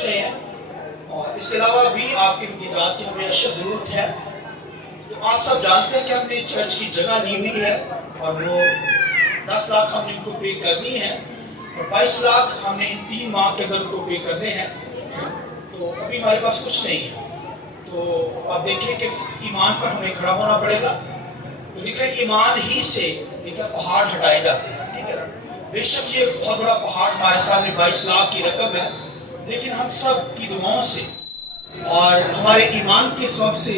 پہنچ رہے ہیں، اور اس کے علاوہ بھی آپ کے امتیازات کی ہمیں اشد ضرورت ہے. تو آپ سب جانتے ہیں کہ ہم نے چرچ کی جگہ لی ہوئی ہے، اور وہ 10 لاکھ ہم نے ان کو پے کر دی ہیں، اور 22 لاکھ ہم نے ان 3 ماہ کے اندر ان کو پے کرنے ہیں. تو ابھی ہمارے پاس کچھ نہیں ہے. تو آپ دیکھیں کہ ایمان پر ہمیں کھڑا ہونا پڑے گا. تو لکھا ہے ایمان ہی سے لکھا پہاڑ ہٹائے جاتے ہیں. ٹھیک ہے نا؟ بے شک یہ بہت بڑا پہاڑ ہمارے سامنے 22 لاکھ کی رقم ہے، لیکن ہم سب کی دعاؤں سے اور ہمارے ایمان کے سبب سے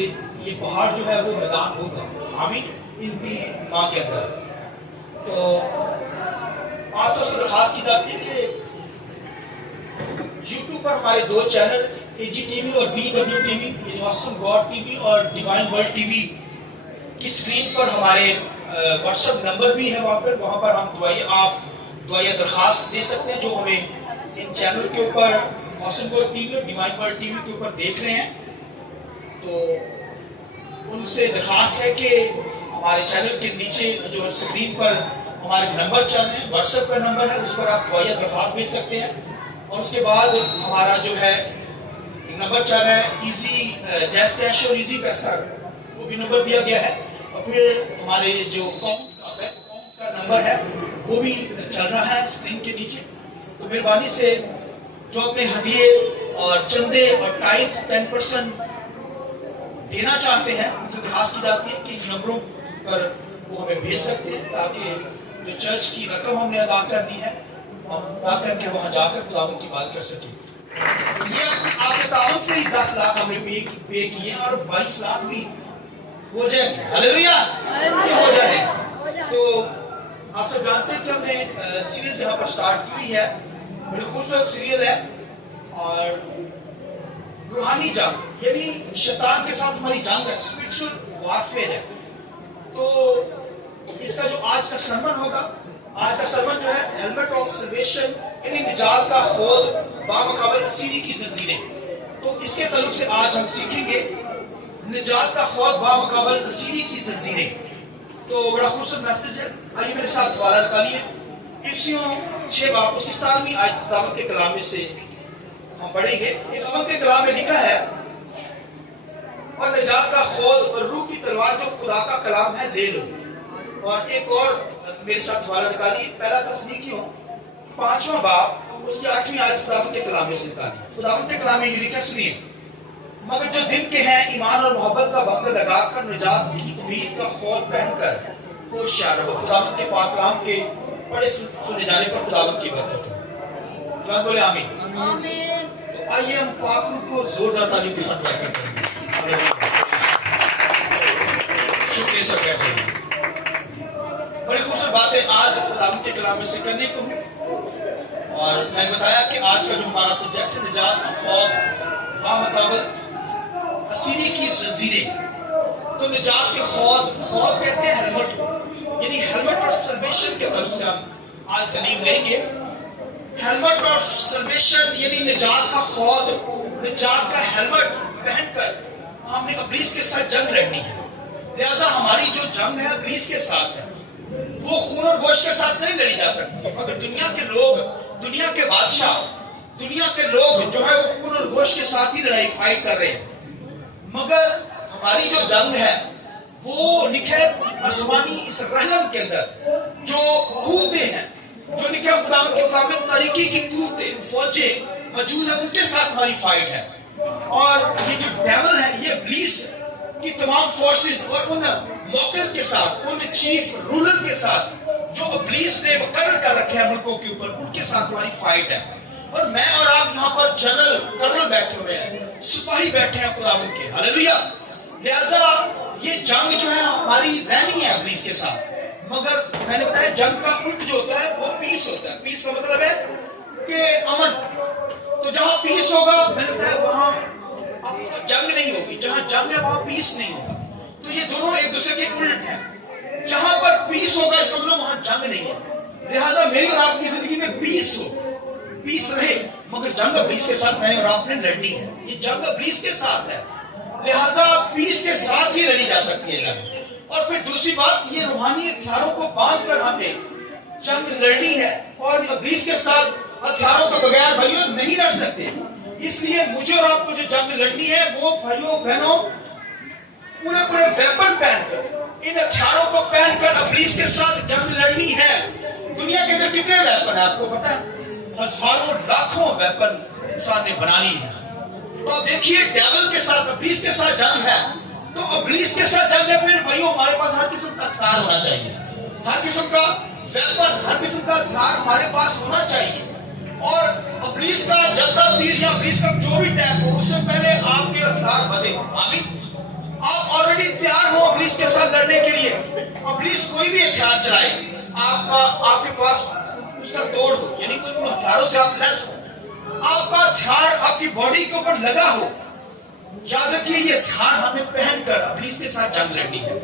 یہ پہاڑ جو ہے وہ میدان ہوگا. آمین. ان 3 ماہ کے اندر. تو آپ سب سے درخواست کی جاتی ہے کہ یوٹیوب پر ہمارے 2 چینل اے جی ٹی وی اور ڈی ڈبلیو ٹی وی یعنی آسم گاڈ ٹی وی اور ڈیوائن ورلڈ ٹی وی کی اسکرین پر ہمارے واٹس ایپ نمبر بھی ہے. وہاں پر ہم آپ دعائیں درخواست دے سکتے ہیں جو ہمیں ان چینل کے اوپر آسم گاڈ ٹی وی اور ڈیوائن ورلڈ ٹی وی کے اوپر دیکھ رہے ہیں. تو ان سے درخواست ہے کہ ہمارے چینل کے نیچے جو اسکرین پر ہمارے نمبر چل رہے ہیں، واٹس ایپ کا نمبر ہے، اس پر آپ دعائیں درخواست بھیج سکتے ہیں. اور اس کے بعد ہمارا جو ہے نمبر چل رہا ہے ایزی جیس کیش اور ایزی پیسہ، وہ بھی نمبر دیا گیا ہے. اور پھر ہمارے جو اکاؤنٹ کا نمبر ہے وہ بھی چل رہا ہے اسکرین کے نیچے. تو مہربانی سے جو اپنے ہدیے اور چندے اور ٹائز 10% دینا چاہتے ہیں، ان سے درخواست کی جاتی ہے کہ ان نمبروں پر وہ ہمیں بھیج سکتے ہیں، تاکہ جو چرچ کی رقم ہم نے ادا کرنی ہے ہم ادا کر کے وہاں جا کر خداوند کی بات کر سکیں. یہ آپ کے تعاون سے ہی 10 لاکھ ہم نے پے کیے اور 22 لاکھ بھی ہو جائیں گے. ہاللیلویا ہو جائیں گے. تو آپ سب جانتے ہیں کہ ہم نے سیریل جہاں پر سٹارٹ کی ہے، بڑی خوبصورت سیریل ہے، اور روحانی جنگ یعنی شیطان کے ساتھ ہماری جنگ ہے، اسپرچل وارفیئر ہے. تو اس کا جو آج کا سرمن ہوگا، آج کا سرمن جو ہے ہیلمٹ آف سلویشن یعنی نجات کا خود بامقابل اسیری کی زنجیریں. تو اس کے تعلق سے آج ہم سیکھیں گے نجات کا خود بامقابل اسیری کی زنجیریں. تو بڑا خوبصورت میسج ہے. آئیے میرے ساتھ دوبارہ نکالیے افسیوں 6 باب اس کی 17ویں آیت خداوند کے کلام میں سے ہم پڑھیں گے. خداوند کے کلام میں لکھا ہے اور نجات کا خود اور روح کی تلوار جو خدا کا کلام ہے لے لو. اور ایک اور میرے ساتھ دوبارہ نکالیے پہلا تسلیکیوں 5واں باب اس کی 8ویں آیت خداوند کے کلام میں سے نکالیے. خداوند کے کلام میں یہ لکھا سنیے، مگر جو دن کے ہیں ایمان اور محبت کا بندھن لگا کر نجات کی امید کا خود پہن کر ہوشیار رہو. خداوند کے پاک کلام کے پڑھے سنے جانے پر خداوند کی برکت ہو. جان بولے آمین. تو آئیے ہم پاک روح کو زوردار تعلیم کے ساتھ ویلکم کریں گے. شکریہ سب بیٹھے ہیں. بڑی خوبصورت بات ہے آج خداوند کے کلام میں سے کرنے کو. اور میں نے بتایا کہ آج کا جو ہمارا سبجیکٹ ہے نجات کا خوف بامقابل اسیری کی زنجیریں. تو نجات کے خود کہتے ہیں ہیلمٹ، یعنی ہیلمٹ آف سلویشن کے تعلق سے ہم آج تعلیم لیں گے. ہیلمٹ آف سلویشن یعنی نجات کا خود، نجات کا ہیلمٹ پہن کر ہم نے ابلیس کے ساتھ جنگ لڑنی ہے. لہذا ہماری جو جنگ ہے ابلیس کے ساتھ ہے، وہ خون اور گوشت کے ساتھ نہیں لڑی جا سکتی. اگر دنیا کے لوگ، دنیا کے بادشاہ، دنیا کے لوگ جو ہے وہ خون اور گوشت کے ساتھ ہی لڑائی فائٹ کر رہے ہیں، مگر ہماری جو جنگ ہے وہ لکھے آسمانی اس رحلم کے اندر جو قوتیں ہیں، جو لکھے خداوند کے کلام میں تاریکی کی قوتیں، فوجیں موجود ہیں، ان کے ساتھ ہماری فائٹ ہے. اور یہ جو ڈیول ہے یہ ابلیس کی تمام فورسز اور ان موکلز کے ساتھ، ان چیف رولر کے ساتھ جو ابلیس نے مقرر کر رکھے ہیں ملکوں کے اوپر، ان کے ساتھ ہماری فائٹ ہے. اور میں اور آپ یہاں پر جنرل کرنل بیٹھے ہوئے ہیں، سپاہی بیٹھے ہیں خداوند کے. ہاللیلویا. لہذا یہ جنگ جو ہے ہماری رہنی ہے ابلیس کے ساتھ. مگر میں نے بتایا جنگ کا الٹ جو ہوتا ہے وہ پیس ہوتا ہے. پیس کا مطلب ہے کہ امن. تو جہاں پیس ہوگا میں نے بتایا وہاں جنگ نہیں ہوگی، جہاں جنگ ہے وہاں پیس نہیں ہوگا. تو یہ دونوں ایک دوسرے کے الٹ ہیں. جہاں پر پیس ہوگا اس کا مطلب وہاں جنگ نہیں ہے. لہٰذا میری اور آپ کی زندگی میں پیس ہو، پیس رہے، مگر جنگ ابلیس کے ساتھ میں نے اور آپ نے لڑنی ہے. یہ جنگ ابلیس کے ساتھ ہے، لہٰذا پیس کے ساتھ ہی لڑی جا سکتی ہے جنگ. اور پھر دوسری بات، یہ روحانی ہتھیاروں کو باندھ کر ہم نے جنگ لڑنی ہے، اور ابلیس کے ساتھ ہتھیاروں کے بغیر بھائیوں نہیں لڑ سکتے. اس لیے مجھے اور آپ کو جو جنگ لڑنی ہے وہ بھائیوں بہنوں پورے ویپن پہن کر، ان ہتھیاروں کو پہن کر ابلیس کے ساتھ جنگ لڑنی ہے۔ دنیا کے اندر کتنے ویپن ہیں آپ کو پتا ہے؟ ہزاروں لاکھوں ویپن انسان نے بنا لی ہے۔ تو دیکھیے ڈیول کے ساتھ، ابلیس کے ساتھ جنگ ہے، تو ابلیس کے ساتھ جنگ ہے، پھر بھائیوں ہمارے پاس ہر قسم کا ہتھیار ہونا چاہیے، ہر قسم کا ویپن، ہر قسم کا ہتھیار ہمارے پاس ہونا چاہیے۔ اور ابلیس کا جلتا تیر یا ابلیس کا جو بھی ٹیک ہو، اس سے پہلے آپ کے ہتھیار بنے۔ آمین۔ آپ آلریڈی تیار ہو ابلیس کے ساتھ لڑنے کے لیے۔ ابلیس کوئی بھی ہتھیار چلائے، آپ کے پاس اس کا توڑ ہو، یعنی کوئی ہتھیاروں سے آپ لیس ہو، آپ کا ہتھیار آپ کی باڈی کے اوپر لگا ہو، یاد رکھیے یہ ہتھیار ہمیں پہن کر ابلیس کے ساتھ جنگ لڑنی ہے۔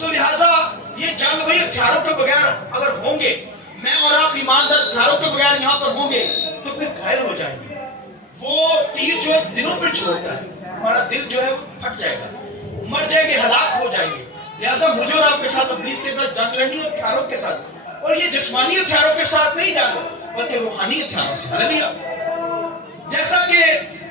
تو لہٰذا یہ جنگ بھائی ہتھیاروں کے بغیر اگر ہوں گے، میں اور آپ ایماندار ہتھیاروں کے بغیر یہاں پر ہوں گے تو پھر گھائل ہو جائیں گے۔ وہ تیر جو دلوں پر چھوڑتا ہے، ہمارا دل جو ہے وہ پھٹ جائے گا، مر جائیں گے، ہلاک ہو جائیں گے۔ لہٰذا مجھے اور آپ کے ساتھ ابلیس کے ساتھ جنگ لڑنی ہے ہتھیاروں کے ساتھ، اور یہ جسمانی ہتھیاروں کے ساتھ نہیں جنگ بلکہ روحانی ہتھیاروں سے۔ ہاللیلویہ۔ جیسا کہ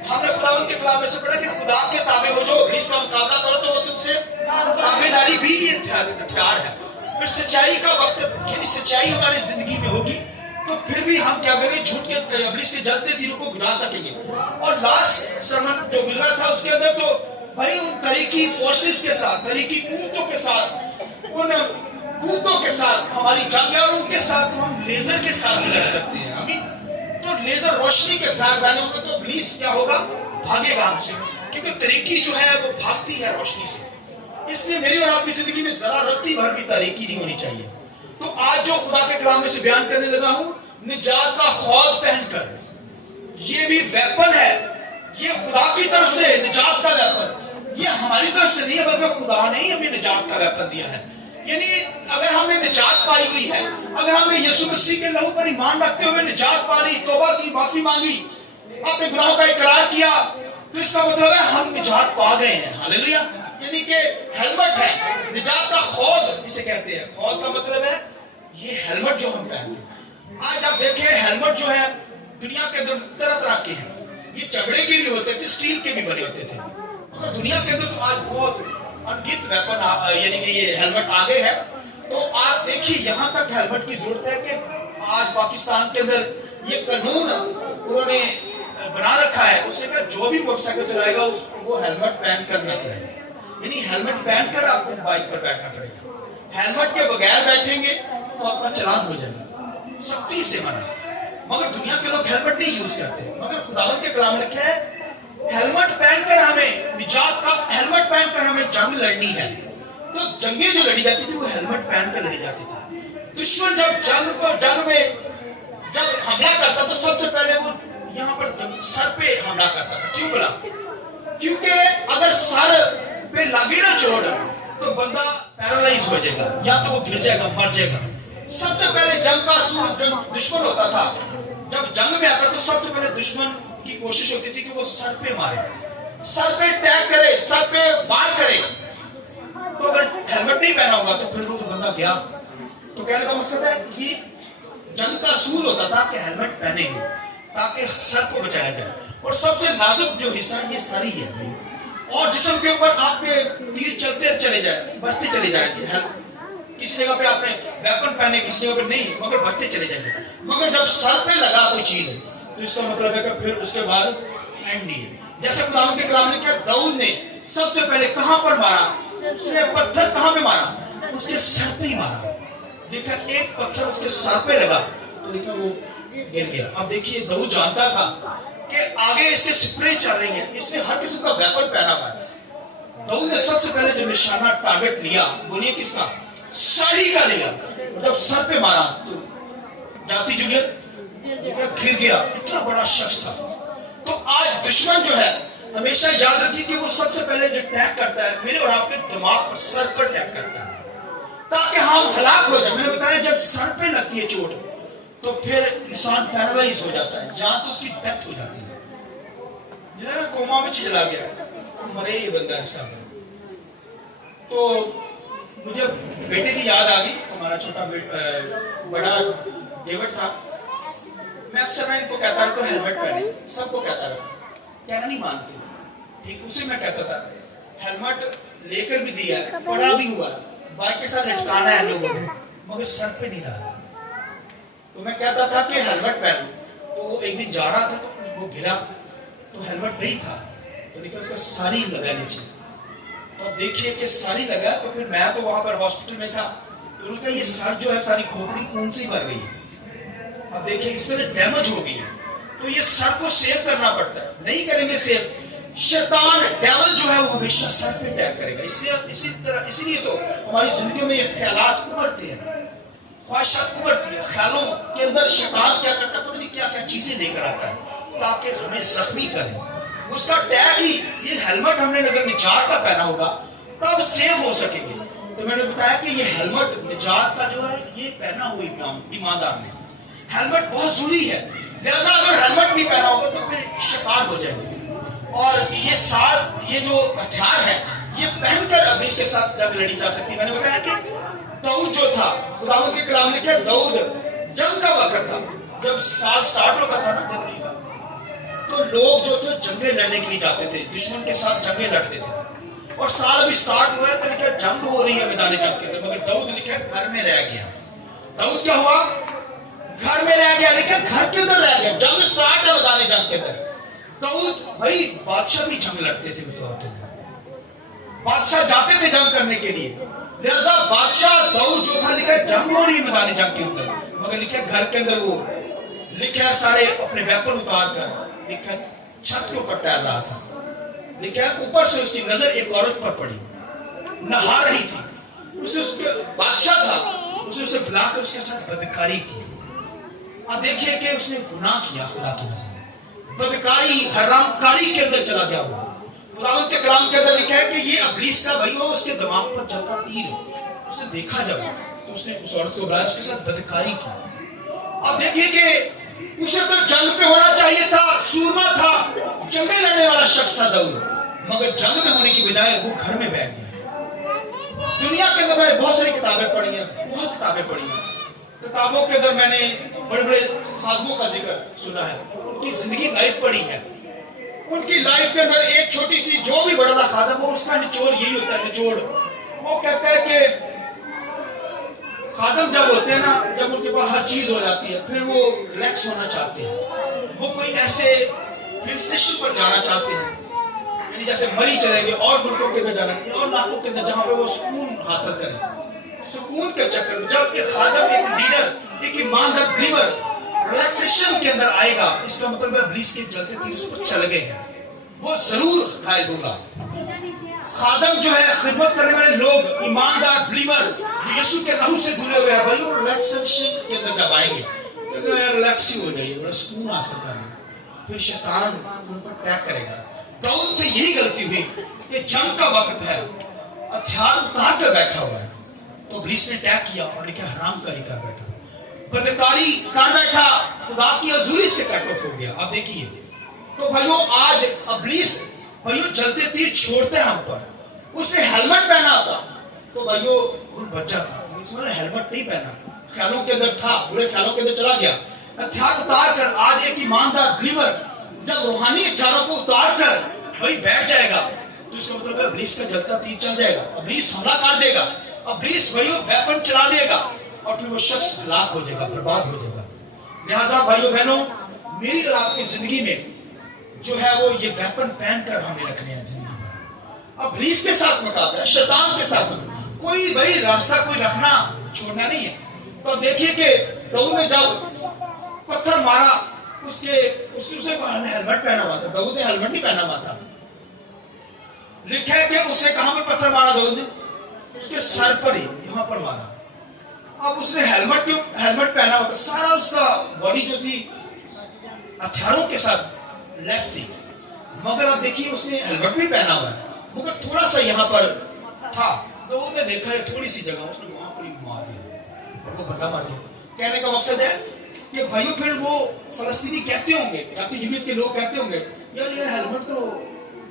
ہم نے خداوند کے کلام میں سے پڑھا کہ خدا کے تابع ہو جو ابلیس کا مقابلہ کرو تو وہ تم سے تابع داری بھی یہ ہتھیار ہے۔ پھر سچائی کا وقت، یعنی سچائی ہماری زندگی میں ہوگی تو پھر بھی ہم کیا کریں گے، جھوٹ کے ابلیس کے جلتے تیروں کو بجھا سکیں گے۔ اور لاسٹ سرمن جو گزرا تھا اس کے اندر تو بھائی ان طریقی فورسز کے ساتھ، طریقی قوتوں کے ساتھ، ان قوتوں کے ساتھ ہماری جنگ ہے، اور ان کے ساتھ ہم لیزر کے ساتھ بھی لڑ سکتے ہیں۔ آمین۔ تو لیزر روشنی کے ہتھیار پہنے ہوں گے تو ابلیس کیا ہوگا، بھاگے گا ہم سے، کیونکہ طریقی جو ہے وہ بھاگتی ہے روشنی سے۔ اس لیے میری اور آپ کی زندگی میں ذرا رتی بھر بھی تاریکی نہیں ہونی چاہیے۔ تو آج جو خدا کے کلام میں سے بیان کرنے لگا ہوں، نجات کا خود پہن کر، یہ بھی ویپن ہے، یہ خدا کی طرف سے نجات کا ویپن، یہ ہماری طرف سے نہیں ہے بلکہ خدا نے ہی ہمیں نجات کا ویپن دیا ہے۔ یعنی اگر ہم نے نجات پائی ہوئی ہے، اگر ہم نے یسوع مسیح کے لہو پر ایمان رکھتے ہوئے نجات پا لی، توبہ کی، معافی مانگی، اپنے گناہوں کا اقرار کیا، تو اس کا مطلب ہے ہم نجات پا گئے ہیں۔ ہاللیلویہ۔ یعنی کہ ہیلمٹ ہے، نجات کا خود اسے کہتے ہیں۔ خود کا مطلب ہے یہ ہیلمٹ جو ہم پہنتے ہیں۔ آج آپ دیکھیں ہیلمٹ جو ہے دنیا کے اندر طرح طرح کے ہیں، یہ چمڑے کے بھی ہوتے تھے، اسٹیل کے بھی بنے ہوتے تھے، مگر دنیا کے اندر تو آج بہت انگت ویپن یعنی کہ یہ ہیلمٹ آگے ہے۔ تو آپ دیکھیے یہاں تک ہیلمٹ کی ضرورت ہے کہ آج پاکستان کے اندر یہ قانون انہوں نے بنا رکھا ہے، اس نے کہا جو بھی موٹر سائیکل چلائے گا وہ ہیلمٹ پہن کر نہ چلائے، یعنی ہیلمٹ پہن کر آپ کو بائک پر بیٹھنا پڑے گا۔ ہیلمٹ کے بغیر بیٹھیں گے تو آپ کا چلان ہو جائے گا، سختی سے منع۔ مگر دنیا کے لوگ ہیلمٹ نہیں یوز کرتے، مگر خداوند کے کلام میں لکھا ہے ہیلمٹ پہن کر ہمیں نجات کا، ہیلمٹ پہن کر ہمیں جنگ لڑنی ہے۔ تو جنگیں جو لڑی جاتی تھی وہ ہیلمٹ پہن کر لڑی جاتی تھی۔ دشمن جب جنگ میں جب حملہ کرتا تو سب سے پہلے وہ یہاں پر سر پہ حملہ کرتا تھا۔ کیوں بلا؟ کیونکہ اگر سر پہ لگے نا چوٹ تو بندہ پیرالائز ہو جائے گا، یا تو وہ گر جائے گا، مر جائے گا۔ سب سے پہلے جنگ کا اصول جو دشمن ہوتا تھا، جب جنگ میں آتا تو سب سے پہلے دشمن کی کوشش ہوتی تھی کہ وہ سر پہ مارے، سر پہ اٹیک کرے، سر پہ وار کرے۔ تو اگر ہیلمٹ نہیں پہنا ہوگا تو پھر وہ بندہ گیا۔ تو کہنے کا مقصد ہے یہ جنگ کا اصول ہوتا تھا کہ ہیلمٹ پہنے گے تاکہ سر کو بچایا جائے، اور سب سے نازک جو حصہ ہے یہ سر ہی ہے، اور جسم کے اوپر آپ کے تیر چلتے چلے جائیں، بچتے چلے جائیں گے۔ کسی جگہ پہ آپ نے ویپن پہنے، کسی جگہ پہ نہیں، مگر بچتے چلے جائیں گے۔ مگر جب سر پہ لگا کوئی چیز ہے تو اس کا مطلب ہے کہ پھر اس کے بعد اینڈ ہی ہے۔ جیسے خداوند کے کلام نے کیا، داؤد نے سب سے پہلے کہاں پر مارا؟ اس نے پتھر کہاں پہ مارا؟ اس کے سر پہ ہی مارا۔ دیکھا ایک پتھر اس کے سر پہ لگا تو دیکھا وہ گر گیا۔ اب دیکھیے داؤد جانتا تھا کہ آگے اس کے سپرے چل رہی ہیں، اس نے ہر قسم کا ویپن پہنا ہوا ہے۔ داؤد نے سب سے پہلے جو نشانہ ٹارگٹ لیا، بولیے کس کا؟ سر ہی کا لیا۔ جب سر پہ مارا تو جاتی جولیت گر گیا۔ اتنا بڑا شخص تھا۔ تو آج دشمن جو ہے ہمیشہ یاد رکھیے کہ وہ سب سے پہلے جو اٹیک کرتا ہے میرے اور آپ کے دماغ پر، سر پر اٹیک کرتا ہے تاکہ ہم ہلاک ہو جائیں۔ میں نے بتایا جب سر پہ لگتی ہے چوٹ تو پھر انسان پیرالائز ہو جاتا ہے، جہاں تو اس کی ڈیتھ ہو جاتی ہے، جو ہے نا کوما میں چلا گیا، مرے یہ بندہ ایسا۔ تو مجھے بیٹے کی یاد آ گئی، ہمارا چھوٹا بڑا ڈیوڈ تھا۔ میں اکثر ان کو کہتا رہتا ہوں ہیلمٹ پہنے، سب کو کہتا رہتا कहना नहीं मानते, ठीक है। उसे मैं कहता था हेलमेट लेकर भी दिया है, पड़ा भी हुआ है, बाइक के साथ लटकाना है लोगों ने, मगर सर पे नहीं डाला। तो मैं कहता था कि हेलमेट पहनो, तो वो एक दिन जा रहा था तो वो गिरा, तो हेलमेट नहीं था, तो लेकिन उसका सारी लगा नीचे, और देखिए कि सारी लगा। तो फिर मैं तो वहां पर हॉस्पिटल में था, तो उन्होंने कहा ये सर जो है सारी खोपड़ी खून से ही भर गई है, अब देखिए इसमें डैमेज हो गई है, तो ये सर को सेव करना पड़ता है, नहीं करेंगे सेव, शैतान डेविल जो है वो हमेशा सर पे अटैक करेगा। इसीलिए तो हमारी जिंदगी में ये ख्यालात उभरते हैं, ख्वाहिशात उभरती है, ख्यालों के अंदर शैतान क्या करता है, पता नहीं क्या क्या चीजें लेकर आता है ताकि हमें जख्मी करे। उसका टैग ही ये हेलमेट हमने अगर निजात का पहना होगा तब सेव हो सकेंगे। तो मैंने बताया कि ये हेलमेट निजात का जो है ये पहना हुआ ईमानदार ने, हेलमेट बहुत जरूरी है। लिहाजा अगर हेलमेट नहीं पहना होगा तो फिर शिकार हो जाएंगे। और ये साज, ये जो हथियार है, ये पहनकर अब इसके साथ जंग लड़ी जा सकती है। मैंने बताया कि दाऊद जो था, खुदावंद के कलाम लिखे, दाऊद जंग का वक्त था, जब साल स्टार्ट होता था ना जनवरी का, तो लोग जो थे जंगे लड़ने के लिए जाते थे, दुश्मन के साथ जंगे लड़ते थे। और साल अभी स्टार्ट हुआ है तो लिखा जंग हो रही है मैदान जंग के अंदर, मगर दाऊद लिखा घर में रह गया। दाऊद क्या हुआ? घर में रह गया, लिखा घर के अंदर रह गया। जंग स्टार्ट है मैदान जंग के अंदर। दाऊद भाई बादशाह भी जंग लड़ते थे उस दौर के अंदर, बादशाह जाते थे जंग करने के लिए। लिहाजा बादशाह दाऊद जो था लिखा जंग हो रही है मैदान जंग के अंदर, मगर लिखा घर के अंदर वो लिखा सारे अपने वेपन उतार कर लिखा छत के ऊपर टहल रहा था। लिखा ऊपर से उसकी नजर एक औरत पर पड़ी, नहा रही थी, उसे उसके बादशाह था, उसे बुलाकर उसके साथ बदकारी की। अब देखिए कि उसने गुनाह किया खुदा की नजर में, बदकारी हरामकारी के अंदर चला गया। वो खुदावंद के कलाम के अंदर लिखा है कि ये इब्लीस का भाई हो, उसके दिमाग पर चलता तीर है। उसे देखा जब तो उसने उस औरत को बुलाया, उसके साथ बदकारी की। अब देखिए कि उसे तो जंग पे होना चाहिए था, सूरमा था, जंगे लड़ने वाला शख्स था दाऊद, मगर जंग में होने की बजाय वो घर में बैठ गया। दुनिया के अंदर मैंने बहुत सारी किताबें पढ़ी हैं, बहुत किताबें पढ़ी हैं। किताबों के अंदर मैंने बड़े बड़े खादमों का जिक्र सुना है, उनकी जिंदगी लाइफ पढ़ी है। उनकी लाइफ के अंदर एक छोटी सी जो भी बड़ा बड़ा खादम हो, उसका निचोड़ यही होता है। निचोड़ वो कहता है कि खादम जब होते हैं ना, जब उनके पास हर चीज हो जाती है, फिर वो रिलैक्स होना चाहते हैं, वो कोई ऐसे हिल स्टेशन पर जाना चाहते हैं, यानी जैसे मरी चलेंगे और मुल्कों के अंदर जाना और इलाकों के अंदर जहां पे वो सुकून हासिल करें। सुकून के चक्कर में जब एक खादम, एक लीडर, एक ईमानदार बिलीवर रिलैक्सेशन के अंदर आएगा, इसका मतलब है इब्लीस के चलते तीर उस पर चल गए हैं, वो जरूर घायल होगा। खादम जो है खिदमत करने वाले लोग, ईमानदार बिलीवर जो यीशु के लहू से धुले हुए हैं, भाई वो रिलैक्सेशन के अंदर जब आएंगे तो यार रिलैक्स ही हो जाइए, बड़ा सुकून हासिल करेंगे, फिर शैतान उन पर अटैक करेगा। दाऊद से यही गलती हुई कि जंग का वक्त है, हथियार उतार कर बैठा हुआ है, तो इब्लीस ने अटैक किया और लिखा हरामकारी कर बैठा, बदकारी कर बैठा, खुदा की हजूरी से कट ऑफ हो गया। अब देखिए तो भाइयों आज इब्लीस भाइयों चलते तीर छोड़ते हैं हम पर। उसने हेलमेट पहना था तो भाइयों वो बच्चा था, इसमें हेलमेट नहीं पहना, ख्यालों के अंदर था, बुरे ख्यालों के अंदर चला गया। हथियार उतार कर आज एक ईमानदार बिलीवर जब रूहानी हथियारों को उतार कर भाई बैठ जाएगा, तो इसका मतलब है इब्लीस का जलता तीर चल जाएगा, इब्लीस हमला कर देगा, इब्लीस भाइयों वेपन चला देगा और फिर वो शख्स हलाक हो जाएगा, बर्बाद हो जाएगा। लिहाजा भाइयों बहनों, मेरी और आपकी जिंदगी में जो है वो ये वेपन पहनकर हमें रखने हैं जिंदगी में। इब्लीस के साथ मुकाबला, शैतान के साथ कोई भाई रास्ता कोई रखना छोड़ना नहीं है। तो देखिए कि दाऊद ने जब पत्थर मारा, उसे हेलमेट पहना हुआ था, दाऊद ने हेलमेट नहीं पहना हुआ था। लिखा है कि उसे कहां पर पत्थर मारा दाऊद ने? उसके सर पर ही, यहां पर मारा। अब उसने हेलमेट पहना हुआ था, सारा उसका बॉडी जो थी हथियारों के साथ लेस थी, मगर अब देखिए उसने हेलमेट भी पहना हुआ है, मगर थोड़ा सा यहाँ पर था, तो उसने देखा है थोड़ी सी जगह, उसने वहां पर ही मार दिया और वो बंदा मार गया। कहने का मकसद है कि भाइयों फिर वो फलस्तीनी कहते होंगे, जाति जुलियत के लोग कहते होंगे यार ये हेलमेट तो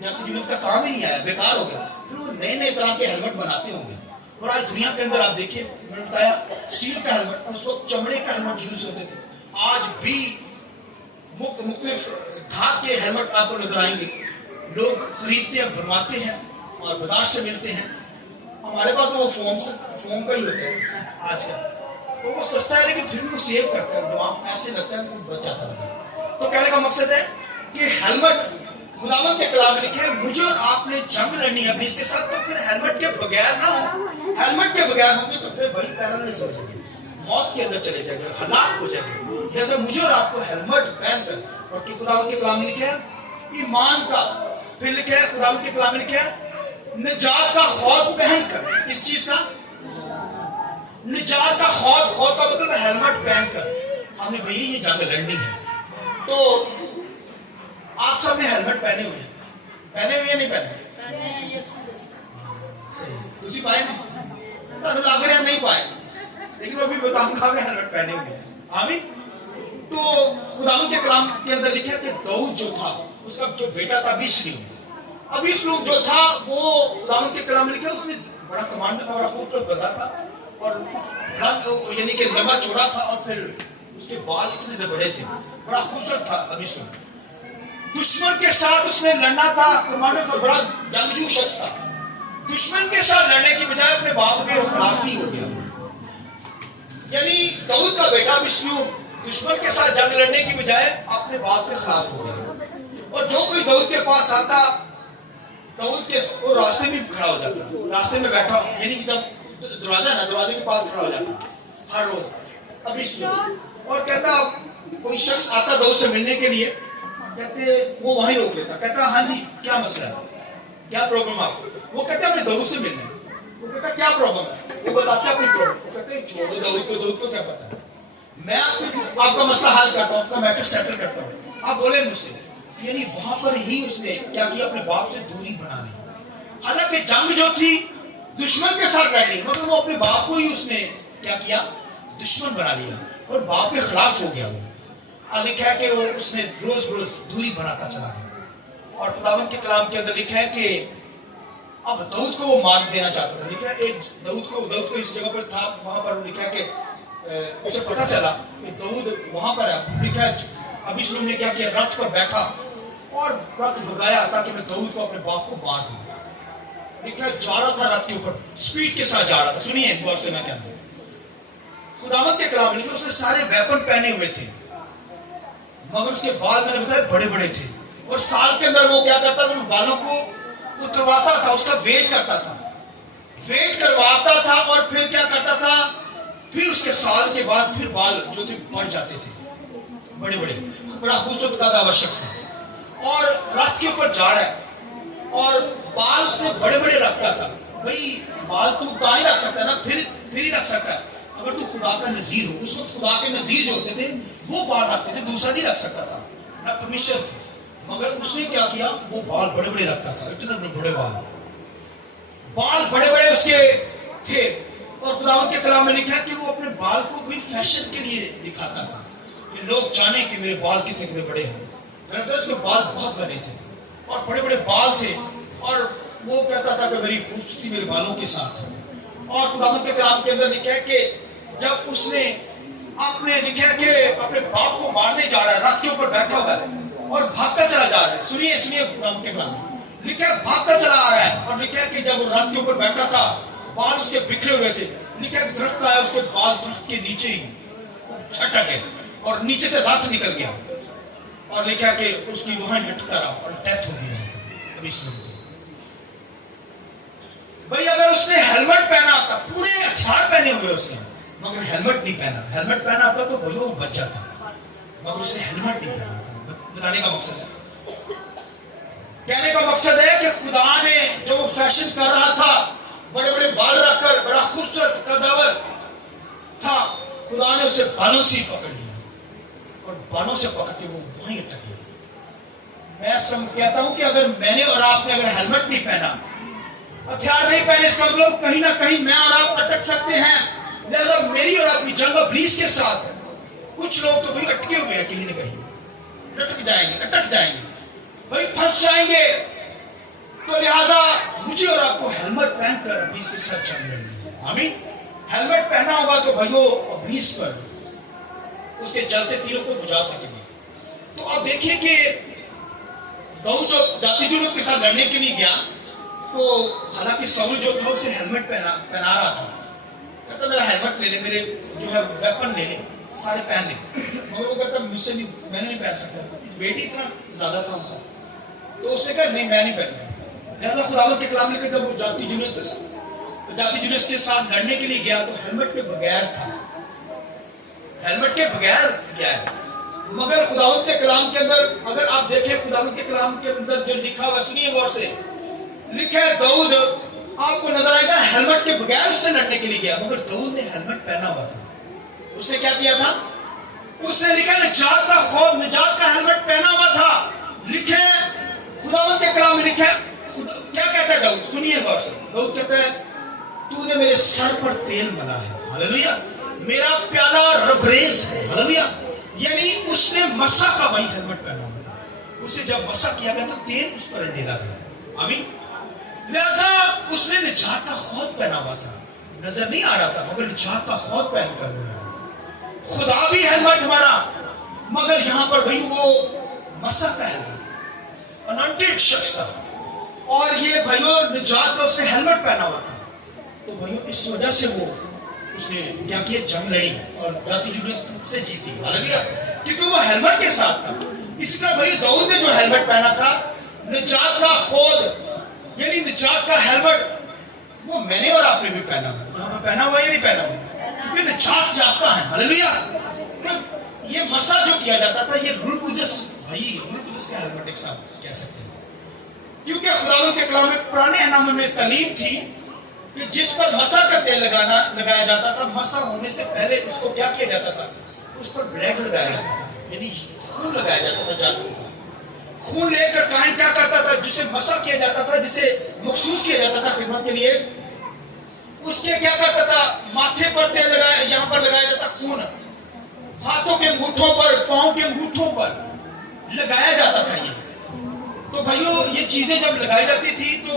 जाति जुलियत का काम ही नहीं आया, बेकार हो गया, फिर वो नए नए तरह के हेलमेट बनाते होंगे। और आज दुनिया के अंदर आप देखिए, मैंने बताया स्टील का हेलमेट, उस वक्त चमड़े का हेलमेट यूज होते थे, आज भी मुख्तलिफ धात के हेलमेट आपको नजर आएंगे, लोग खरीदते हैं, बनवाते हैं और बाजार से मिलते हैं। हमारे पास वो फोम का ही होता है आज का, तो वो सस्ता है लेकिन फिर भी वो सेव करता है, दिमाग ऐसे लगता है कि बच जाता है। तो कहने का मकसद है कि हेलमेट खुदावंद के कलाम में लिखे है, मुझे और आपने जंग लड़नी है अपनी इसके साथ, तो फिर हेलमेट के बगैर ना हो, हेलमेट के बगैर होंगे तो फिर भाई पैरालाइज हो जाएंगे, मौत के अंदर चले जाएंगे, हलाक हो जाएंगे। जैसे मुझे और आपको हेलमेट पहनकर, और कि खुदावंद के कलाम में लिखे है ईमान का, फिर लिखे है खुदावंद के कलाम में लिखे है निजात का खौफ पहनकर। किस चीज का? निजात का खौफ, खौफ का मतलब हेलमेट पहनकर हमने भैया ये जंग लड़नी है। तो आप सब ने हेलमेट पहने हुए हैं, पहने हुए नहीं पहने? सही, तुसी पाए नहीं, तो लग रहा नहीं पाए, लेकिन अभी बताऊंगा हमें हेलमेट पहने हुए हैं। आमीन। तो खुदावंद के कलाम के अंदर लिखा कि दाऊद जो था, उसका जो बेटा था अबीशलोम जो था, वो खुदावंद के कलाम में लिखा उसने बड़ा कमांडर था, बड़ा खूबसूरत बंदा था, और यानी कि लंबा चौड़ा था, और फिर उसके बाल इतने बड़े थे, बड़ा खूबसूरत था अबीशलोम। दुश्मन के साथ उसने लड़ना था, कमांडर था, बड़ा जंगजू शख्स था। दुश्मन के साथ लड़ने की बजाय अपने बाप के खिलाफ ही हो गया। यानी दाऊद का बेटा अबीशलोम दुश्मन के साथ जंग लड़ने की बजाय अपने बाप के खिलाफ हो गया। और जो कोई दाऊद के पास आता, दाऊद के वो रास्ते में खड़ा हो जाता, रास्ते में बैठा, यानी कि जब दरवाजा है ना, दरवाजे के पास खड़ा हो जाता हर रोज अबीशलोम, और कहता कोई शख्स आता दाऊद से मिलने के लिए, कहते वो वहीं रोक लेता, कहता हाँ जी क्या मसला है, क्या प्रॉब्लम आपको? वो कहते अपने दाऊद से मिलना है। वो कहता क्या प्रॉब्लम है? वो बताते अपनी प्रॉब्लम। वो कहते छोड़ो दाऊद को क्या पता है, मैं आपका मसला हल करता हूँ, आपका मैटर सेटल करता हूँ, आप बोले मुझसे। यानी वहां पर ही उसने क्या किया, अपने बाप से दूरी बना ली। हालांकि जंग जो थी दुश्मन के साथ लड़नी, मगर वो अपने बाप को ही उसने क्या किया, दुश्मन बना लिया और बाप के खिलाफ हो गया। वो लिखा है कि वो उसने रोज रोज दूरी बनाता चला गया। और खुदावंद के कलाम के अंदर लिखा है कि अब दाऊद को वो मार देना चाहता था। लिखा है एक दाऊद को इस जगह पर था, वहां पर लिखा है कि उसे पता चला कि दाऊद वहां पर है। लिखा है अबीशलोम ने क्या किया, रथ पर बैठा और रथ भगाया ताकि मैं दाऊद को अपने बाप को मार दूं। लिखा है जा रहा था रथ के ऊपर, स्पीड के साथ जा रहा था। सुनिए गौर से मैं क्या खुदावंद के कलाम में उसने सारे वेपन पहने हुए थे, मगर उसके बाल मैंने बताया बड़े बड़े थे, और साल के अंदर वो क्या करता था, उन बालों को उतरवाता था, उसका वेट करता था, वेट करवाता था, और फिर क्या करता था, फिर उसके साल के बाद फिर बाल जो थे बढ़ जाते थे, बड़े बड़े, बड़ा खूबसूरत कदावर शख्स है। और रथ के ऊपर जा रहा है और बाल उसने बड़े बड़े रखता था। भाई बाल तू कहाँ ही रख सकता है ना, फिर ही रख सकता है अगर तू खुदा का नजीर हो। उस वक्त खुदा के नजीर जो होते थे वो बाल रखते थे, दूसरा नहीं रख सकता था, ना परमिशन थी। मगर उसने क्या किया, वो बाल बड़े बड़े रखता था, इतने बड़े बाल बड़े बड़े उसके थे। और खुदावंद के कलाम में लिखा है कि वो अपने बाल को भी फैशन के लिए दिखाता था कि लोग जाने कि मेरे बाल कितने बड़े हैं। उसके बाल बहुत घने थे और बड़े बड़े बाल थे, और वो कहता था कि मेरी खूबसूरती मेरे बालों के साथ है। और खुदावंद के कलाम के अंदर लिखा है कि जब उसने आपने लिखा है कि अपने बाप को मारने जा रहा है, रथ के ऊपर बैठा हुआ है और भागता चला जा रहा है। सुनिए खुदावंद के कलाम में लिखा है भागता चला आ रहा है, और लिखा है कि जब वो रथ के ऊपर बैठा था बाल उसके बिखरे हुए थे। लिखा है दरख्त आया, उसके बाल दरख्त के नीचे ही झटके और नीचे से रथ निकल गया, और लिखा है कि उसकी वहां लटका रहा और डेथ हो गई। भाई अगर उसने हेलमेट पहना था, पूरे हथियार पहने हुए उसने, मगर हेलमेट नहीं पहना, हेलमेट पहना होता तो भैया वो बच जाता, मगर उसने हेलमेट नहीं पहना। बताने का मकसद है, कहने का मकसद है कि खुदा ने जो वो फैशन कर रहा था, बड़े बड़े बाल रखकर बड़ा खूबसूरत कदावर था, खुदा ने उसे बालों से पकड़ लिया और बालों से पकड़ के वो वहीं अटक गया। मैं कहता हूं कि अगर मैंने और आपने अगर हेलमेट नहीं पहना, हथियार नहीं पहने, इसका मतलब कहीं ना कहीं मैं और आप अटक सकते हैं। लिहाजा मेरी और आपकी जंग इब्लीस के साथ है। कुछ लोग तो भाई अटके हुए हैं, कहीं ना कहीं लटक जाएंगे, अटक जाएंगे, भाई फंस जाएंगे। तो लिहाजा मुझे और आपको हेलमेट पहनकर इब्लीस के साथ जंग लड़नी है। आमीन। हेलमेट पहना होगा तो भाइयों इब्लीस पर उसके जलते तीरों को बुझा सकेंगे। तो अब देखिए कि दाऊद जो जाति जुलूम के साथ लड़ने के लिए गया, तो हालांकि साउल जो था उसे हेलमेट पहना रहा था। कहता मेरा हेलमेट ले ले, मेरे जो है वेपन ले ले, सारे पहन ले। मगर वो कहता मुझसे नहीं, मैंने नहीं पहन सकता, वेट ही इतना ज्यादा था उनका। तो उसने कहा नहीं मैं नहीं पहनूंगा। लिहाजा खुदावंद के कलाम लेकर जब वो जाति जुलूस के साथ लड़ने के लिए गया तो हेलमेट के बगैर था। हेलमेट के बगैर गया है। मगर खुदावंद के कलाम के अंदर अगर आप देखें, खुदावंद के कलाम के अंदर जो लिखा हुआ, सुनिए गौर से, लिखा है दाऊद, आपको नजर आएगा हेलमेट के बगैर उससे लड़ने के लिए गया, मगर दाऊद ने हेलमेट पहना हुआ था। उसने क्या किया था? उसने लिखा निजात का खौफ, निजात का हेलमेट पहना हुआ था। लिखे खुदावंद के कलाम में लिखा है, क्या कहता है दाऊद? सुनिए गौर से। दाऊद कहता है तूने मेरे सर पर तेल मला है, हालेलुया, मेरा प्याला रबरेज है, हालेलुया। यानी उसने मसा का वही हेलमेट पहना हुआ। उसे जब मसा किया गया तो तेल उस पर डाला गया, आमीन। लिहाजा उसने निजात का खौफ पहना हुआ था, नजर नहीं आ रहा था, मगर निजात का खौफ पहन कर खुदा भी हेलमेट हमारा, मगर यहां पर भाई वो मसा का हेलमेट, अनॉइंटेड शख्स था, और ये भाइयों निजात का उसने हेलमेट पहना हुआ था। तो भाइयों इस वजह से वो उसने क्या किया? जंग लड़ी और जाति जुलूस से जीती, हालेलुया, क्योंकि वो हेलमेट के साथ था। इसी तरह भाई दाऊद ने जो हेलमेट पहना था, निजात का खौफ यानी निजात का हेलमेट, वो मैंने और आपने भी पहना हुआ। यहाँ पर पहना हुआ या नहीं पहना हुआ? क्योंकि निजात जाता है, हालेलुया। तो ये मसा जो किया जाता था, ये रूह कुदस, भाई रूह कुदस का हेलमेट एक साथ कह सकते हैं, क्योंकि खुदावंद के कलाम में पुराने नामों में तालीम थी कि जिस पर मसा का तेल लगाया जाता था, मसा होने से पहले उसको क्या किया जाता था? उस पर ब्लड लगाया जाता था, यानी खून लगाया जाता था जानवरों का। खून लेकर काहिन क्या करता था? जिसे मसा किया जाता था, जिसे मखसूस किया जाता था खिदमत के लिए, उसके क्या करता था? माथे पर तेल लगाया, यहाँ पर लगाया जाता खून, हाथों के अंगूठों पर, पांव के अंगूठों पर लगाया जाता था। ये तो भाइयों ये चीजें जब लगाई जाती थी तो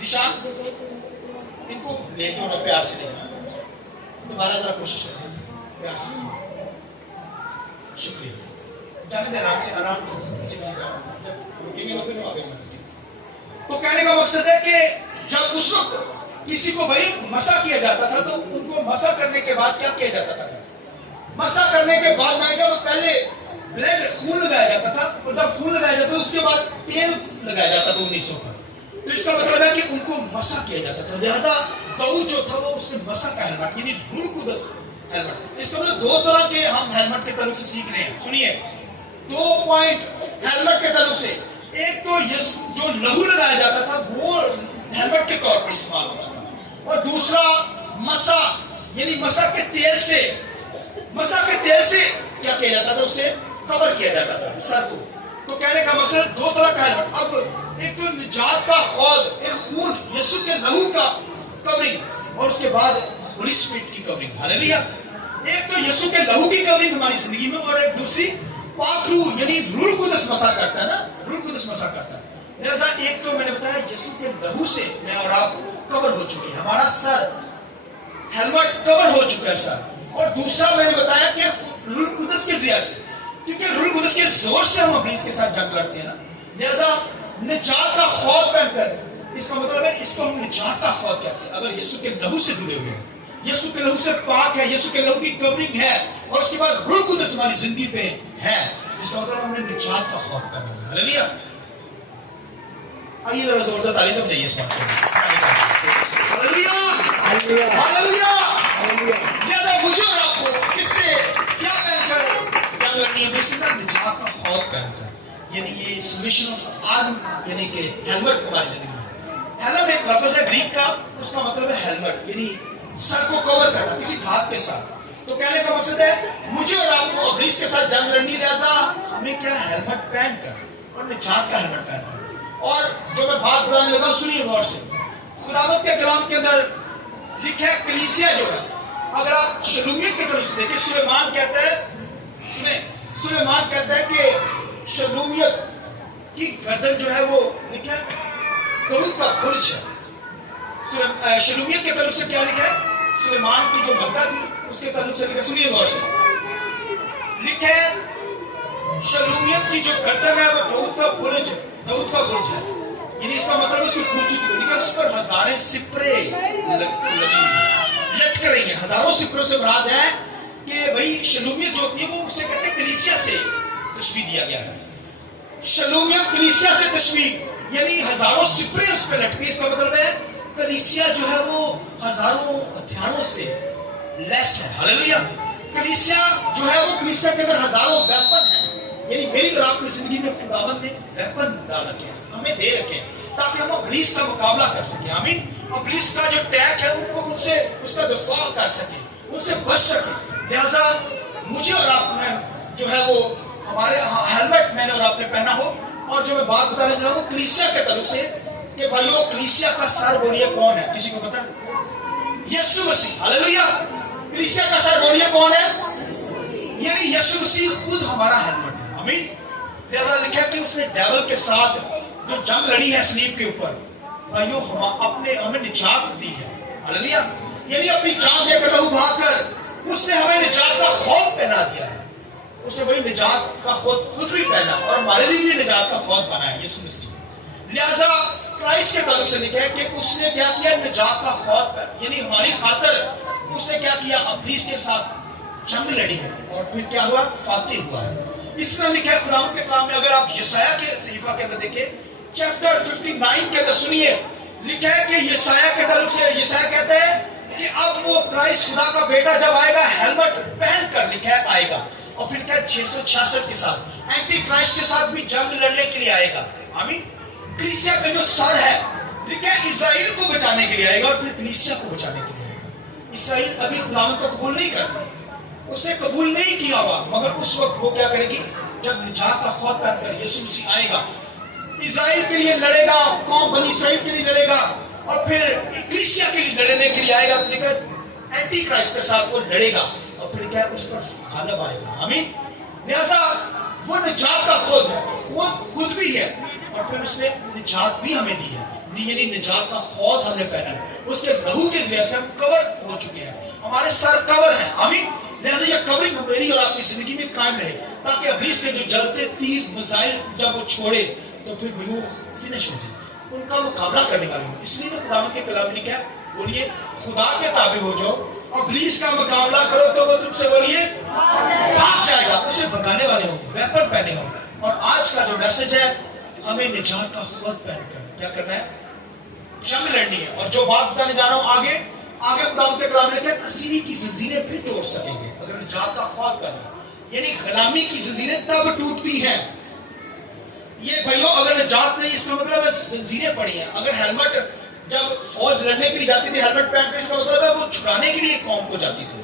विशाल इनको ले जोड़ो, प्यार से लेना, दोबारा जरा कोशिश करें, प्यार से शुक्रिया। जाने दे आराम से जाओ, जब रुकेंगे तो फिर आगे जाएंगे। तो कहने का मकसद है कि जब उस वक्त किसी को भाई मसा किया जाता था, तो उनको मसा करने के बाद क्या किया जाता था? मसा करने के बाद मैं क्या, पहले ब्लड खून लगाया जाता था, और जब खून लगाया जाता था उसके बाद तेल लगाया जाता था 1900 पर। तो इसका मतलब है कि उनको मसा किया जाता था। लिहाजा दाऊद जो था वो उसने मसा का हेलमेट यानी रूह कुदस हेलमेट। इसका मतलब दो तरह के हम हेलमेट के तरफ से सीख रहे हैं। सुनिए, 2 पॉइंट हेलमेट के तरफ से। एक तो जो लहू लगाया जाता था वो हेलमेट के तौर पर इस्तेमाल होता था, और दूसरा मसा यानी मसा के तेल से क्या किया जाता था? उसे कवर किया जाता था सर को। तो कहने का मकसद 2 तरह का हेलमेट। अब एक तो निजात का खौफ, एक खून यीशु के लहू का कवरिंग, और उसके बाद होली स्पिरिट की कवरिंग, हालेलुया। एक तो यीशु के लहू की कवरिंग हमारी जिंदगी में, और एक दूसरी पाक रूह यानी रूह कुदस मसा करता है ना, रूह कुदस मसा करता है। लिहाजा एक तो मैंने बताया यीशु के लहू से मैं और आप कवर हो चुके हैं, हमारा सर हेलमेट कवर हो चुका है सर। और दूसरा मैंने बताया कि रूह कुदस के जरिए से, क्योंकि रूह कुदस के जोर से हम अभी इसके साथ जंग लड़ते हैं ना। लिहाजा निजात का खौफ पहनकर, इसका मतलब है इसको हम निजात का खौफ कहते हैं। अगर यीशु के लहू से जुड़े हुए हैं, यीशु के लहू से पाक है, यीशु के लहू की कवरिंग है, और उसके बाद रूह कुदस हमारी जिंदगी पे है, इसका मतलब हमने निजात का खौफ पहना है, हालेलुया। आइए जरा जोरदार ताली तो बजाइए इस बात को, हालेलुया हालेलुया। लिहाजा मुझे और आपको किससे क्या पहनकर जंग लड़नी है? बेसिकली निजात का खौफ पहनकर, यानी ये सल्वेशन ऑफ आर्म, यानी कि हेलमेट हमारी जिंदगी में। हेलम एक लफ्ज है ग्रीक का, उसका मतलब है हेलमेट यानी सर को कवर करना किसी धात के साथ। तो कहने का मकसद है मुझे और आपको इब्लीस के साथ जंग लड़नी, लिहाजा हमें क्या हेलमेट पहनकर और निजात का हेलमेट पहनकर। और जो मैं बात बताने लगा सुनिए गौर से, खुदावंद के कलाम के अंदर लिखा है कलीसिया जो है, अगर आप शलूमियत की तरफ से देखें, सुलेमान कहता है कि शलूमियत की गर्दन जो है वो लिखा है दाऊद का बुर्ज है। शलूमियत के तरफ से क्या लिखा है? सुलेमान की जो मक्का थी उसके तरफ से लिखा, सुनिए गौर से, लिखा है शलूमियत की जो गर्दन है वो दाऊद का बुर्ज है, दाऊद का बुर्ज है। यानी इसका मतलब उसकी खूबसूरती, लेकिन उस पर हजारों सिपरे लटक रही हैं। हजारों सिपरों से मुराद है कि भाई शलूमियत जो होती है वो उसे कहते हैं कलीसिया से तशबीह दिया गया है। शलूमियत कलीसिया से तशबीह यानी हजारों सिपरे उस पर लटके, इसका मतलब है कलीसिया जो है वो हजारों हथियारों से लैस है। हालेलुया। कलीसिया जो है वो कलीसिया के अंदर हजारों वेपन है। यानी मेरी और आपकी जिंदगी में खुदावंद ने वेपन डाल रखे हैं, हमें दे रखे हैं ताकि हम इब्लीस का मुकाबला कर सकें। आमीन। इब्लीस का जो अटैक है उनको उनसे उसका दफा कर सके, उनसे बच सके। लिहाजा मुझे और आपने जो है वो हमारे हेलमेट मैंने और आपने पहना हो। और जो मैं बात बताने जा रहा हूँ कलीसिया के ताल्लुक से कि भाइयों कलीसिया का सरबोरिया कौन है, किसी को पता है? यीशु मसीह। हालेलुया। कलीसिया का सरबोरिया कौन है? यानी यीशु मसीह खुद हमारा हेलमेट है। आमीन। लिहाजा लिखा कि उसने डेविल के साथ जो जंग लड़ी है सलीब के ऊपर, भाइयों अपने हमें निजात दी है। हालेलुया। यानी अपनी जान देकर लहू बहाकर उसने हमें निजात का खौफ पहना दिया है। उसने वही निजात का खुद भी पहना और हमारे लिए भी निजात का खौफ बना है यीशु मसीह। लिहाजा क्राइस्ट के ताल्लुक से लिखा है कि उसने क्या किया, निजात का खौफ पहना, यानी हमारी खातिर उसने क्या किया, इब्लीस के साथ जंग लड़ी है और फिर क्या हुआ, फातेह हुआ है। इस तरह लिखा है खुदावंद के कलाम में। अगर आप यशायाह के सहीफा के अंदर देखें चैप्टर 59 के अंदर सुनिए, लिखा है कि यशायाह के ताल्लुक से यशायाह कहते हैं कि अब वो क्राइस्ट खुदा का बेटा जब आएगा हेलमेट पहनकर, लिखा है आएगा, और फिर क्या 666 के साथ एंटी क्राइस्ट के साथ भी जंग लड़ने के लिए आएगा। आमीन। कलीसिया का जो सर है, लिखा है इजराइल को बचाने के लिए आएगा और फिर कलीसिया को बचाने के लिए आएगा। इस्राइल अभी खुदावंद को कबूल नहीं करती, उसने कबूल नहीं किया हुआ, मगर उस वक्त वो क्या करेगी, जब निजात का खौफ पहनकर यीशु मसीह आएगा, इजराइल के लिए लड़ेगा, कौम बनी इस्राइल के लिए लड़ेगा और फिर कलीसिया के लिए लड़ने के लिए आएगा। लेकिन एंटी क्राइस्ट के साथ वो लड़ेगा और फिर क्या उस पर गालिब आएगा। आमीन। लिहाजा वो निजात का खुद भी है और फिर उसने निजात भी हमें दी है, यानी निजात का खौफ हमने पहना है। उसके लहू के जरिए से हम कवर हो चुके हैं, हमारे सर कवर है। आमीन। लिहाजा ये कवरिंग मेरी और आपकी जिंदगी में कायम रहे ताकि इब्लीस के जो जलते तीर मिसाइल जब वो छोड़े तो फिर वो फिनिश हो जाए, उनका मुकाबला करने वाले हो। इसलिए तो खुदावंद के कलाम में क्या बोलिए, खुदा के ताबे हो जाओ, इब्लीस का मुकाबला करो तो वो तुमसे बोलिए भाग जाएगा। उसे भगाने वाले हो, वेपन पहने हो। और आज का जो मैसेज है, हमें निजात का खौफ पहनकर क्या करना है, जंग लड़नी है। और जो बात बताने जा रहा हूं आगे खुदावंद के कलाम में क्या, असीरी की जंजीरें फिर तोड़ सकेंगे अगर निजात का खौफ पहने। यानी गुलामी की जंजीरें तब टूटती हैं। ये भाइयों अगर निजात नहीं, इसका मतलब है जंजीरें पड़ी हैं। अगर हेलमेट जब फौज लड़ने के लिए जाती थी हेलमेट पहन कर, इसका मतलब है वो छुड़ाने के लिए कौम को जाती थी,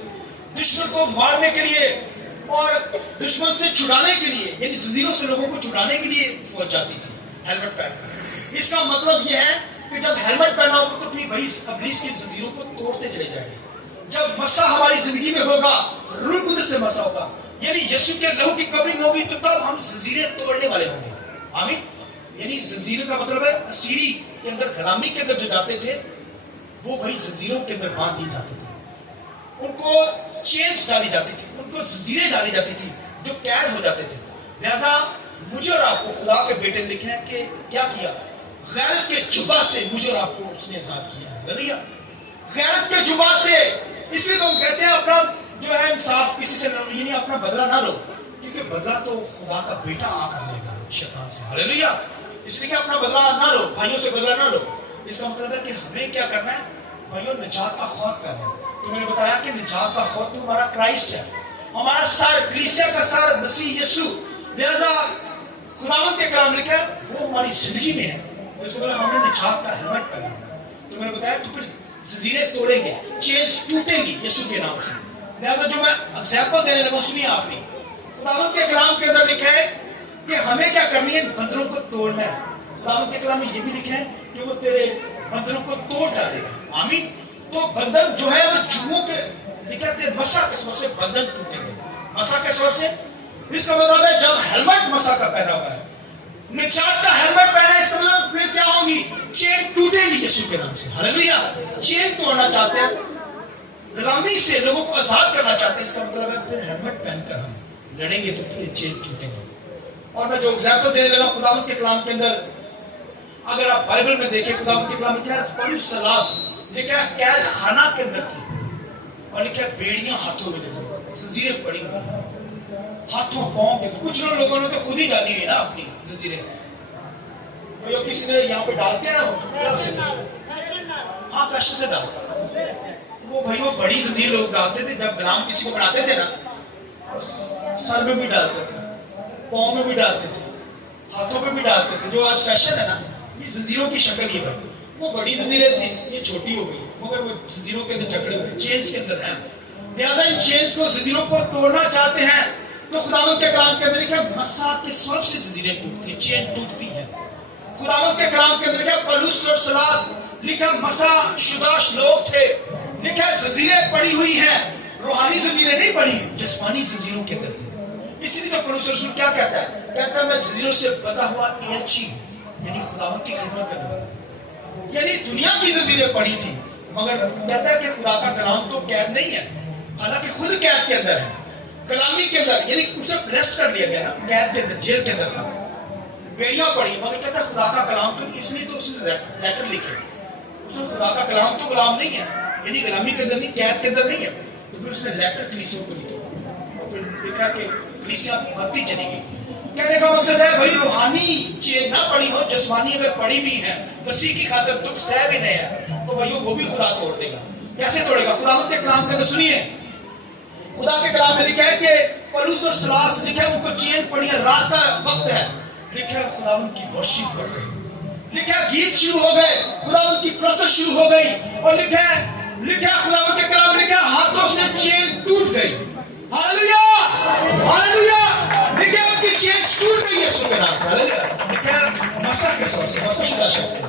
दुश्मन को मारने के लिए और दुश्मन से छुड़ाने के लिए, यानी जंजीरों से लोगों को छुड़ाने के लिए फौज जाती थी हेलमेट पहनकर। इसका मतलब यह है कि जब हेलमेट पहना होगा तो फिर भाई इब्लीस की जंजीरों को तोड़ते चले जाएंगे। जब मसा हमारी जिंदगी में होगा, रूह कुदस से मसा होगा, यानी यीशु के लहू की कवरिंग होगी, तो तब हम जंजीरें तोड़ने वाले होंगे। आमीन। यानी जंजीरें का मतलब है असीरी के अंदर, गुलामी के अंदर जो जाते थे वो भाई जंजीरों के अंदर बांध दिए जाते थे, उनको चेन्स डाली जाती थी, उनको जंजीरें डाली जाती थी जो कैद हो जाते थे। लिहाजा मुझे और आपको खुदा के बेटे ने लिखे हैं कि क्या किया, गैरत के जुबा से मुझे और आपको उसने आजाद किया है। गैरत के जुबा से, इसलिए तो हम कहते हैं अपना जो है इंसाफ किसी से यानी अपना बदला ना लो, क्योंकि बदला तो खुदा का बेटा आकर लेगा शैतान से। हालेलुया। इसलिए कि अपना बदला ना लो, भाइयों से बदला ना लो। इसका मतलब है कि हमें क्या करना है भाइयों, निजात का खौफ करना है। तो मैंने बताया कि निजात का खौफ तो हमारा क्राइस्ट है, हमारा सर, कलीसिया का सर मसीह यीशु। लिहाजा खुदावंद के कलाम लिखा है वो हमारी जिंदगी में है, इसको बोला हमने निजात का हेलमेट पहना है। तो मैंने बताया तो फिर जंजीरें तोड़ेंगे, चेन्स टूटेंगी यीशु के नाम से। लिहाजा जो मैं एग्जाम्पल देने लगा सुनिए आपने, खुदावंद के कलाम के अंदर लिखा है कि हमें क्या करनी है, बंधनों को तोड़ना है। खुदावंद के कलाम में ये भी लिखा है कि वो तेरे बंधनों को तोड़ डालेगा। आमीन। तो बंधन जो है वो जुओं के लिखा है, मसा के सबब से बंधन टूटेंगे, मसा के सबब से। इसका मतलब है जब हेलमेट मसा का पहना हुआ है, निजात का हेलमेट पहना है, इसका मतलब फिर क्या होगी, चेन टूटेंगी यीशु के नाम से। हालेलुया। चेन तोड़ना चाहते हैं, गुलामी से लोगों को आजाद करना चाहते हैं, इसका मतलब है फिर हेलमेट पहनकर हम लड़ेंगे तो फिर चेन टूटेंगे। اور میں جو एग्जांपल देने लगा खुदावंद के कलाम के अंदर, अगर आप बाइबल में देखें खुदावंद के कलाम में क्या है, पौलुस सलास लिखा है कैद खाना के अंदर थी, और लिखा है बेड़ियां हाथों में लगी, जंजीरें पड़ी हुई हाथों पांव के। कुछ लोगों ने तो खुद ही डाली है ना अपनी जंजीरें, जो किसी ने यहाँ पे डालते हैं ना, हाँ फैशन से डालते वो भाई, वो बड़ी जंजीर लोग डालते थे जब गुलाम किसी को बनाते थे ना, सर में भी डालते थे, पाँव में भी डालते थे, हाथों में भी डालते थे। जो आज फैशन है ना, ये जंजीरों की शक्ल ये भाई, वो बड़ी जंजीरें थी, ये छोटी हो गई, मगर वो जंजीरों के अंदर जकड़े हुए चेन्स के अंदर हैं। लिहाजा इन चेन्स को, जंजीरों को तोड़ना चाहते हैं तो खुदावंद के कलाम के अंदर क्या, मसा के स्वरूप से जंजीरें टूटती है, चेन टूटती है। खुदावंद के कलाम के अंदर क्या, पौलुस और सलास लिखा मसा शुदा लोग थे, लिखा जंजीरें पड़ी हुई हैं, रूहानी जंजीरें नहीं पड़ी, जिस्मानी जंजीरों के अंदर थी। इसीलिए तो पौलुस रसूल क्या कहता है, कहता है मैं जंजीरों से बंधा हुआ एर्ची, यानी खुदावंद की खिदमत करने वाला, यानी दुनिया की जंजीरें पड़ी थी, मगर कहता है कि खुदा का कलाम तो कैद नहीं है, हालांकि खुद कैद के अंदर है, कलामी के अंदर, यानी उसे अरेस्ट कर लिया गया ना, कैद के अंदर, जेल के अंदर था, बेड़ियां पड़ी, मगर कहता है खुदा का कलाम तो, इसलिए तो उसने लेटर लिखे, उसने खुदा का कलाम तो गुलाम नहीं है, यानी गुलामी के अंदर नहीं, कैद के अंदर नहीं है, तो फिर उसने लेटर कलीसियों को लिखे, और फिर लिखा कि कलीसियां बनती चली गई। कहने का मकसद है भाई, रूहानी चीज ना पड़ी हो, जिस्मानी अगर पड़ी भी है, मसीह की खातिर दुख सह भी नहीं है, तो भाई वो भी खुदा तोड़ देगा। कैसे तोड़ेगा? खुदावंद के कलाम के अंदर सुनिए, खुदा के कलाम में लिखा है कि पौलुस और सलास, लिखा है उनको चेन पड़ी है, रात का वक्त है, लिखा है खुदावंद की वर्शिप बढ़ रही, लिखा है गीत शुरू हो गए, खुदावंद की प्रस्तुति शुरू हो गई, और लिखा है खुदावंद के कलाम में लिखा है हाथों से चेन टूट गई। हालेलुया, हालेलुया, लिखा है उनकी चेन टूट गई यीशु के नाम से। हालेलुया, लिखा है मसा के सौर से, मसा शुदा शख्स से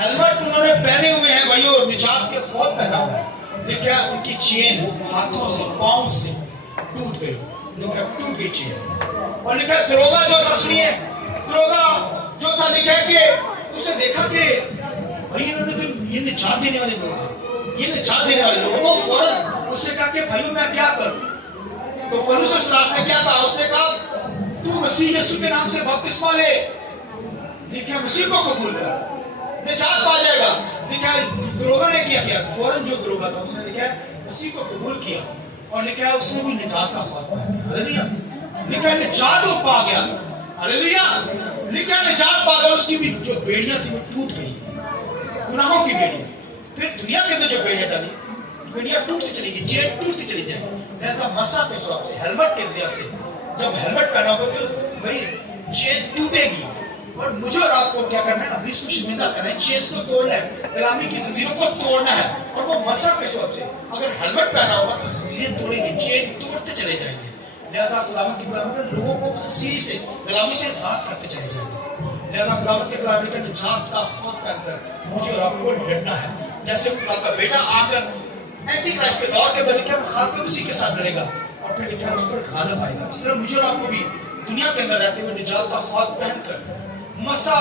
हेलमेट उन्होंने पहने हुए हैं भाई, और निजात के फौज पहना हुआ है, लिखा है उनकी चेन हाथों से, पांव से टूट गई, लिखा है टूट गई चेन। और लिखा है दरोगा जो था, सुनिए, दरोगा जो था, लिखा है कि उसे देखा कि भाई इन्होंने तो, ये निजात देने वाले लोग हैं, ये निजात देने वाले लोग, वो फौरन उसने कहा कि भाई मैं क्या करूं? तो पौलुस और सलास ने क्या कहा? उसने कहा तू मसीह यीशु के नाम से बपतिस्मा ले, लिखा है मसीह को कबूल कर, निजात पा जाएगा। लिखा है दरोगा ने क्या किया? फौरन जो दरोगा था उसने लिखा है मसीह को कबूल किया, और लिखा है उसने भी निजात का ख्वाब पाया। हालेलुया, लिखा है निजात वो पा गया। हालेलुया, लिखा है निजात पा गया, उसकी भी जो बेड़ियां थी वो टूट गई, गुनाहों की बेड़ियां। फिर दुनिया के अंदर जो बेड़ियां डाली, बेड़ियां टूटती चली गई, चेन टूटती चली जाएगी। ऐसा मसा के स्वभाव से, हेलमेट के जरिए से, जब हेलमेट पहना होगा तो भाई चेन टूटेगी, और मुझे और आपको क्या करना है? अपनी इसको शर्मिंदा करना है, चेन को तोड़ना है, गुलामी की जंजीरों को तोड़ना है, और वो मसा के स्वभाव से अगर हेलमेट पहना होगा तो जंजीरें तोड़ेंगे, चेन तोड़ते चले जाएंगे। लिहाजा खुदावंद की कलाम में लोगों को सीरी से, गुलामी से आजाद करते चले जाएंगे। लिहाजा खुदावंद के कलाम में निजात का ख्वाब पहनकर मुझे और आपको लड़ना है। जैसे खुदा का बेटा आकर एंटी क्राइस्ट के दौर के अंदर लिखा मुखालिफ मसीह के साथ लड़ेगा, और फिर लिखा उस पर गालिब आएगा। इस तरह मुझे और आपको भी दुनिया के अंदर रहते हुए निजात का ख्वाब पहनकर, मसा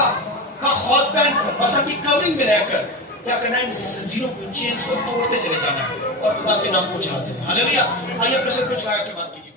का ख्वाब पहनकर, मसा की कवरिंग में रहकर क्या करना है? इन जंजीरों को, चेन्स को तोड़ते चले जाना है, और खुदा के नाम को चलाते हैं। हालेलुया, आइए अपने से कुछ गाया की बात कीजिए।